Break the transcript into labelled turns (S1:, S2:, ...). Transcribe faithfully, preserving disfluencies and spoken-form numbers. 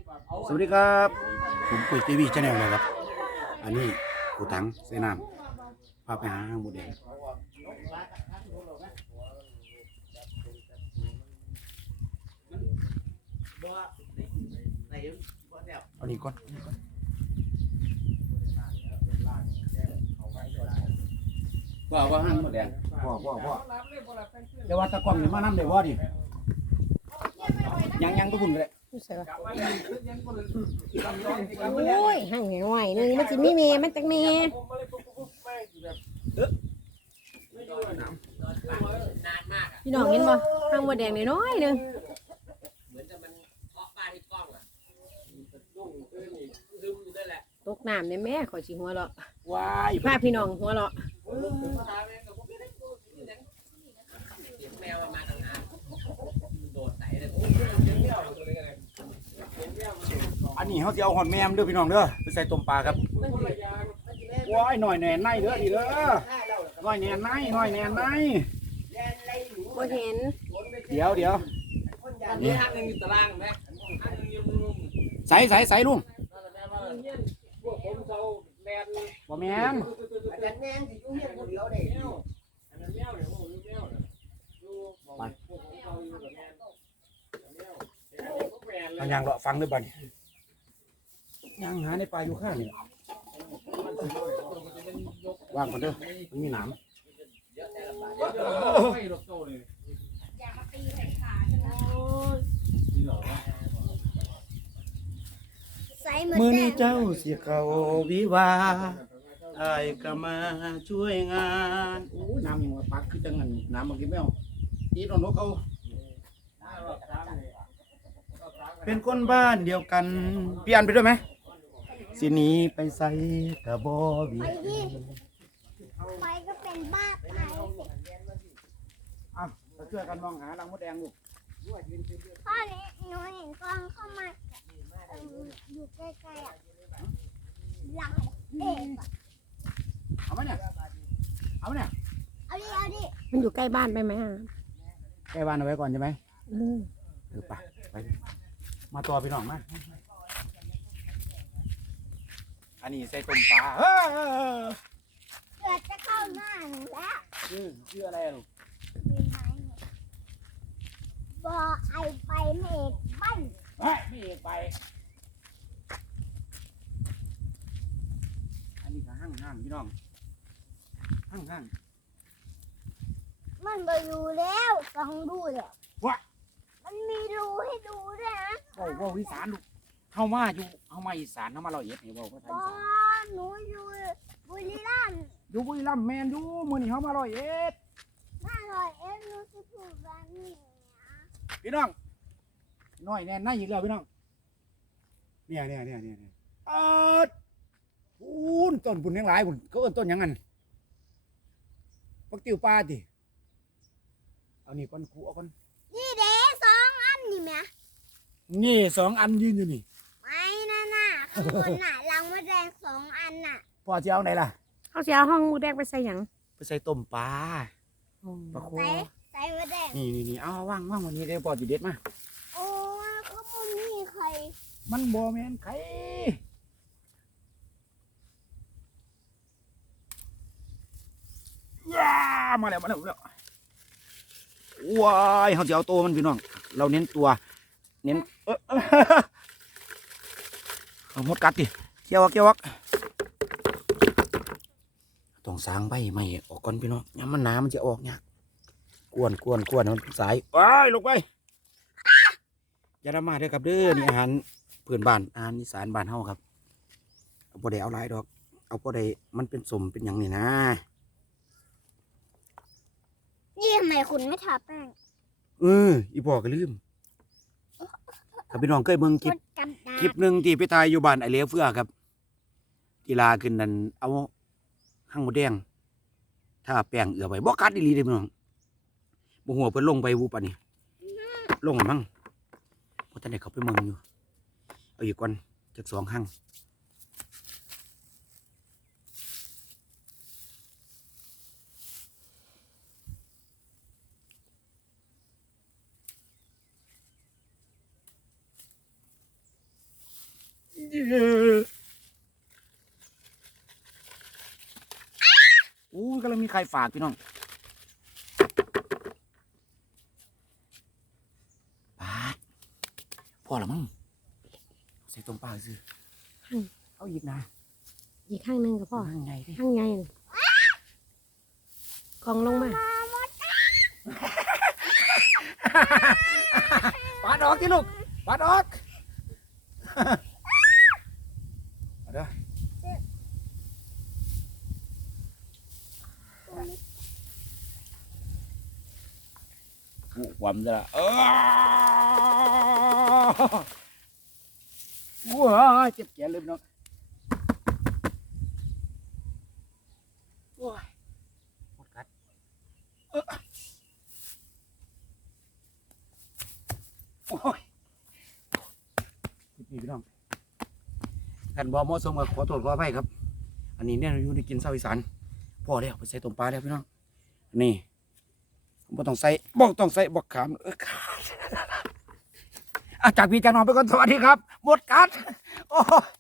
S1: สวัสดีครับผมปุ๋ยทีวีชาแนลเลยครับอันนี้กูถังเสน้ำพาไปหาหางหมูแดงเอานี่ก่อนว่าว่าห้างหมูแดงพ่อพ่อพ่อแต่ว่าตะกล้องนี่มาน้ำเดี๋ยวว่าดิยังยังตัวบุญเลย
S2: โอ้ยห่างหน่อยนึงมันสิมีเมมันจักเมพี่น้องเห็นบ่ห่างวัวแดงน้อยๆนึงตกน้ำเนี่ยแม่ขอสิหัวเราะพาพี่น้องหัวเราะ
S1: อันนี้เขาจะเอาหอนแมมเด้อพี่น้องเด้อไปใส่ต้มปลาครับว้ายหน่อยแหน่ในเด้อดีเด้อหน่อยแหน่ในหน่อยแหน่ใน
S2: บ่เห็น
S1: เดี๋ยวเดี๋ยวนี่ห้างนึงอยู่ตารางไหมใส่ใส่ใส่ลุงบ่แมมไปเอายางเลาะฟังด้วยบ่นี่ยางหาในปลาอยู่ข้างนี่วางก่อนเด้อมันมีหนามมือนี้เจ้าสิเขาวิวาไอ้ก็มาช่วยงานโอ้น้ำยังว่าปักคือจังงั้นน้ำบางทีไม่เอาตีนนกเขาเป็นคนบ้านเดียวกันเปลี่ยนไปด้วยไหมสิหนีไปใส่กระบอกวิ
S3: ไปก็เป็นบ้าไป
S1: อ่ะมาช่วยกันมองหารังมดแดงลูก
S3: พ่อเนี่ยหนูเห็นกองเข้ามาอยู่ใกล้ๆอ่ะหลังเอก
S1: เอาไหมเนี่ยเอาไหมเนี่ย
S3: เอาดิเอาดิ
S2: มันอยู่ใกล้บ้านไปไหมอ่ะ
S1: ใกล้บ้านเอาไว้ก่อนใช่ไหม
S2: อืม
S1: เออไปไปมาตัวพี่น้องมาอันนี้ใส่ต้มปลาเฮ้ย
S3: เกิดจะเข้าหน้าหนูแล้ว
S1: ชื่อชื่ออะไรลูก
S3: เป็นไม้บอไอไปเมฆบ้าน
S1: เฮ้ยไม่เอกไปอันนี้ก็ห้างห้างพี่น้องห้างห้าง
S3: มันไปดูแล้วต้องดูเลยว
S1: ะ
S3: มันมีรูให้ดูด้วยนะ
S1: ว้าวว้าวอีสานลูกเข้ามาอยู่เข้ามาอีสานเข้ามาเราเย็ดนี่ว้าวภาษา
S3: บอ
S1: อีสาน
S3: หนูอยู่บุรีรัมย์
S1: อยู่บุรีรัมย์แมนอยู่มือนี่เข้ามาเราเย็ด
S3: น่าอร่อยเอ็มหนูจะถูกแบบนี้
S1: พี่น้องน้อยแน่นน่าอีกแล้วพี่น้องเนี่ยเนี่ยเนี่ยเนี่ยเนี่ยเออปูนต้นบุญยังหลายบุญเขาเอิ้นต้นยังไงปักติวปลาดิเอานี่ก้อนคูเอาก้อน
S3: นี่เด้สองอันนี่ไหม
S1: นี่สองอันยืนอยู่นี่
S3: ไม่น่ะน่ะข้างบนน่ะรังมดแดงสองอันน่ะ
S1: พอจะเอาไหนล่ะ
S2: เขาสิเอาห้องหมูแดงไปใส่หยัง
S1: ไปใส่ต้มปลาปลาโค
S3: ใส่ใส่มดแดง
S1: นี่นี่นี่เอาว่างว่างวันนี้เดี๋ยวปอจีเด็ดมา
S3: โอ้เขาบนนี่ใคร
S1: มันบ่แม่นไข่ว้ามาแล้วมาแล้วมาแล้วว้ายเขาจะเอาตัวมันพี่น้องเราเน้นตัวเน้นเออเอาหมดกัดดิเกี่ยวเกี่ยวต้องสางใบไม่ออกก่อนพี่น้องย้ำมันหนามันจะออกเนี่ยกวนกวนกวนมันสายว้ายลงไปอย่าดราม่าเด้อครับเด้อนี่อาหารเพื่อนบ้านอาหารอีสานบ้านเฮาครับเอาพอได้เอาหลายดอกเอาพอได้มันเป็นสมเป็นอย่างนี้นะ
S3: นี่ทำไมคุณไม่ทาแป้ง
S1: เอออีบอกก็ลืมครับพี่น้องเคยเบิ่งคลิปคลิปหนึ่งที่ไปถ่ายอยู่บ้านไอเลี้ยเฟื่อครับกีฬาขึ้นนั่นเอาห้างหมูแดงถ้าแป้งเอือไปบ่กัดอีหลีเด้พี่น้องบ่หัวเพิ่นลงไปวูปะนี่ลงมั้งเพราะท่านได้เขาไปเมืองอยู่เอาอีกก่อนจากสองห้างอู้กำลังมีใครฝากพี่น้องปาดพ่อละมั้งใส่ต้มปลาซื้อเอาอีกนะ
S2: อีกข้างหนึงก็พ่อ
S1: ข้างในดิ
S2: ข้างในน่ะกองลงมา
S1: ปาดออกที่ลูกปาดออกเอาเด้อผู้ความจะละเออว้าเจ็บแขนเลยพี่น้องโอ้ยหมดกัดเออโอ้ยนี่พี่น้องกันบอมอสมกับขอโทษขออภัยครับ อันนี้เนี่ยอยู่ในกินเศร้าอีสานพ่อแล้วไปใส่ต้มปลาแล้วพี่น้องนี่บ่ต้องใส่บ่ต้องใส่บ่ขามเออขาดอ่ะจากพี่จากน้องไปก่อนสวัสดีครับหมดกัดโอ้